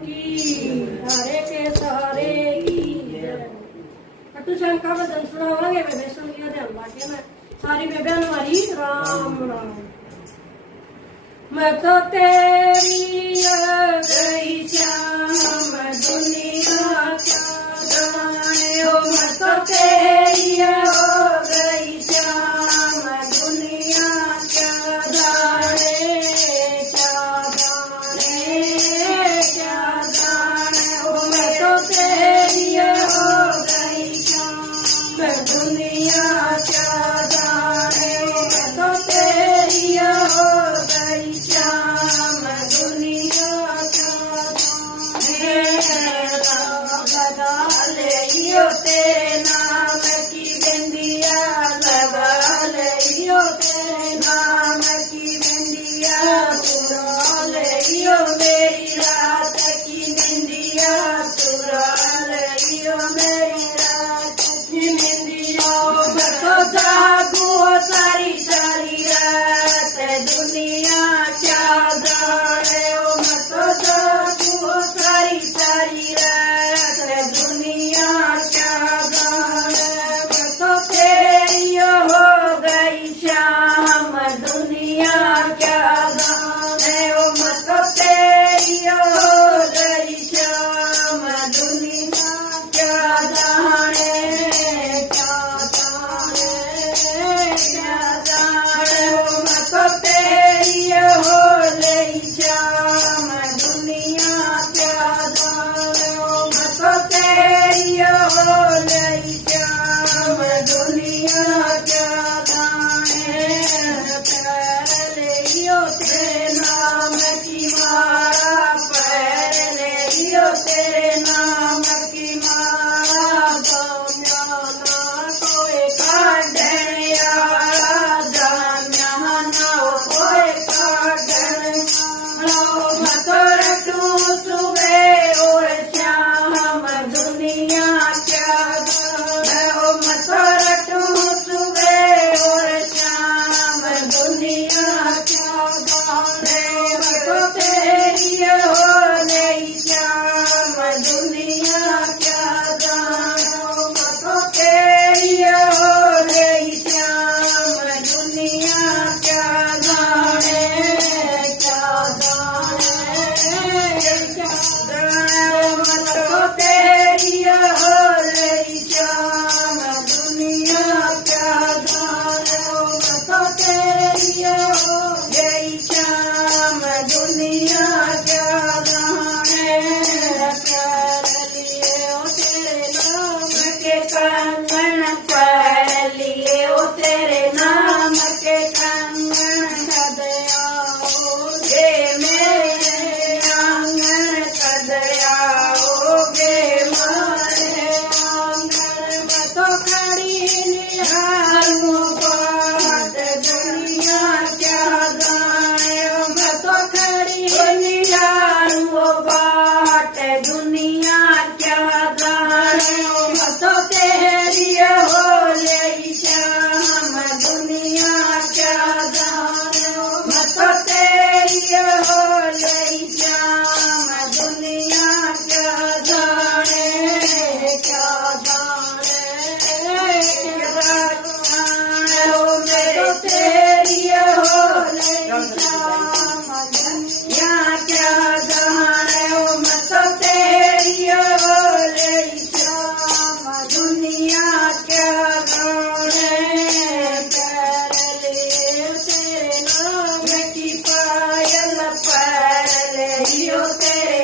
की, हरे के सहारे की जय। कट्टू शंका भजन सुनावांगे बेबे, सुन लिया ध्यान लाके। मैं सारी बेबे हमारी राम राम। मैं तो तेरी आ गई श्याम दुनिया क्या जाने, ओ मैं तो तेरी हो गई श्याम दुनिया क्या जाने, क्या जाने, क्या जाने, ओ मैं तो तेरी हो गई श्याम दुनिया क्या जाने, ओ मैं तो तेरी हो गई श्याम दुनिया क्या जाने। लियो तेरे नाम की बिंदिया, लगा लियो तेरे नाम की बिंदिया, चुरा लियो मेरी रात की निंदिया, चुरा लियो मेरी रात की निंदिया। तो जागू सारी सारी रात दुनिया क्या जाने, ओ मैं तो जागू सारी सारी रात दुनिया क्या जाने। मैं तो तेरी हो गई श्याम दुनिया क्या जाने, ओ मैं तो तेरी हो गई श्याम दुनिया क्या जाने, क्या जाने, क्या जाने, ओ मैं तो तेरी हो गई श्याम दुनिया क्या जाने, ओ मैं तो तेरी हो गई श्याम दुनिया क्या जाने। पैर लियो तेरे नाम की माला, पैर लियो तेरे नाम की माला, जाना कोई काढ़ने आला, जाना कोई काढ़ने आला। मैं तो रटूं सुबह और शाम दुनिया क्या जाने, ओ मैं तो रटूं सुबह और शाम दुनिया क्या जाने। मैं तो तेरी हो गई श्याम दुनिया क्या जाने, ओ मैं तो तेरी हो गई श्याम दुनिया क्या जाने, क्या जाने, क्या जाने, ओ मैं तो तेरी हो गई श्याम दुनिया क्या जाने, ओ मैं तो तेरी हो गई श्याम दुनिया क्या जाने। कर लिए ओ तेरे नाम के कंगन, कर लिए ओ तेरे नाम के कंगन, कद आओगे मेरे आंगन, कद आओगे मारे आंगन। मैं तो खड़ी निहारूं बाट दुनिया क्या जाने, ओ मैं तो खड़ी निहारूं बाट दुनिया क्या जाने, ओ मैं तो तेरी हो गई श्याम दुनिया क्या जाने, ओ मैं तो तेरी हो गई श्याम दुनिया क्या जाने, क्या जाने, क्या जाने, ओ मैं तो तेरी हो गई श्याम दुनिया क्या जाने, ओ मैं तो तेरी हो गई श्याम दुनिया क्या जाने। पैर लियो तेरे नाम की पायल, पैर लियो तेरे